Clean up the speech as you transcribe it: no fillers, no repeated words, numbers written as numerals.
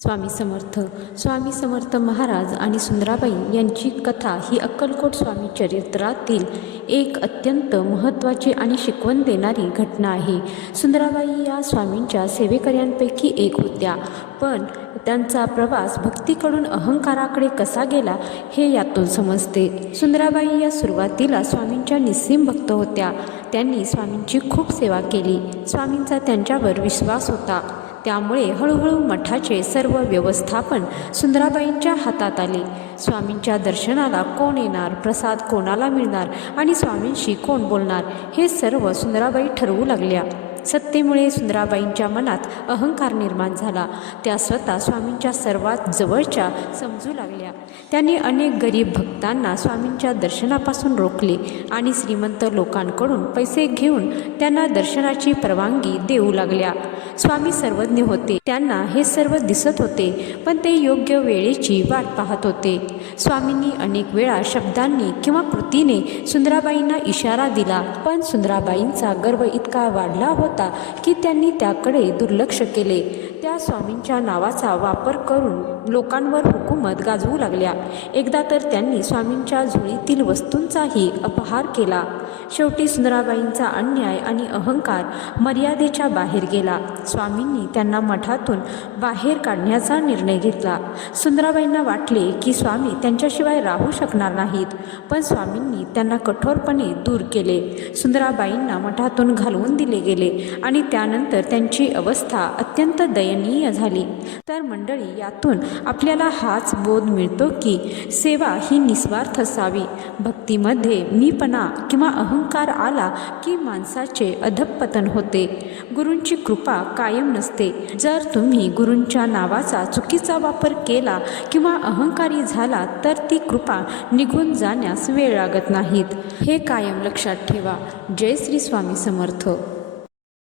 स्वामी समर्थ. स्वामी समर्थ महाराज आणि सुंदराबाई यांची कथा ही अक्कलकोट स्वामी चरित्रातील एक अत्यंत महत्त्वाची आणि शिकवण देणारी घटना आहे. सुंदराबाई या स्वामींच्या सेवेकऱ्यांपैकी एक होत्या, पण त्यांचा प्रवास भक्तीकडून अहंकाराकडे कसा गेला हे यातून समजते. सुंदराबाई या सुरुवातीला स्वामींच्या निस्सीम भक्त होत्या. त्यांनी स्वामींची खूप सेवा केली. स्वामींचा त्यांच्यावर विश्वास होता. त्यामुळे हळूहळू मठाचे सर्व व्यवस्थापन सुंदराबाईंच्या हातात आले. स्वामींच्या दर्शनाला कोण येणार, प्रसाद कोणाला मिळणार आणि स्वामींशी कोण बोलणार हे सर्व सुंदराबाई ठरवू लागल्या. सत्तेमुळे सुंदराबाईंच्या मनात अहंकार निर्माण झाला. त्या स्वतः स्वामींच्या सर्वात जवळच्या समजू लागल्या. त्यांनी अनेक गरीब भक्तांना स्वामींच्या दर्शनापासून रोखले आणि श्रीमंत लोकांकडून पैसे घेऊन त्यांना दर्शनाची परवानगी देऊ लागल्या. स्वामी सर्वज्ञ होते, त्यांना हे सर्व दिसत होते, पण ते योग्य वेळेची वाट पाहत होते. स्वामींनी अनेक वेळा शब्दांनी किंवा कृतीने सुंदराबाईंना इशारा दिला, पण सुंदराबाईंचा गर्व इतका वाढला होता की त्यांनी त्याकडे दुर्लक्ष केले. त्या स्वामींच्या नावाचा वापर करून लोकांवर हुकूमत गाजवू लागल्या. एकदा तर त्यांनी स्वामींच्या झोळीतील वस्तूंचाही अपहार केला. शेवटी सुंदराबाईंचा अन्याय आणि अहंकार मर्यादेच्या बाहेर गेला. स्वामींनी त्यांना मठातून बाहेर काढण्याचा निर्णय घेतला. सुंदराबाईंना वाटले की स्वामी त्यांच्याशिवाय राहू शकणार नाहीत, पण स्वामींनी त्यांना कठोरपणे दूर केले. सुंदराबाईंना मठातून घालवून दिले गेले आणि त्यानंतर त्यांची अवस्था अत्यंत दयनीय झाली. तर मंडळी, यातून आपल्याला हाच बोध मिळतो की सेवा ही निस्वार्थ असावी. भक्तीमध्ये मीपणा किंवा अहंकार आला की माणसाचे अधःपतन होते. गुरूंची कृपा कायम नसते. जर तुम्ही गुरूंच्या नावाचा चुकीचा वापर केला किंवा अहंकारी झाला तर ती कृपा निघून जाण्यास वेळ लागत नाहीत. हे कायम लक्षात ठेवा. जय श्री स्वामी समर्थ.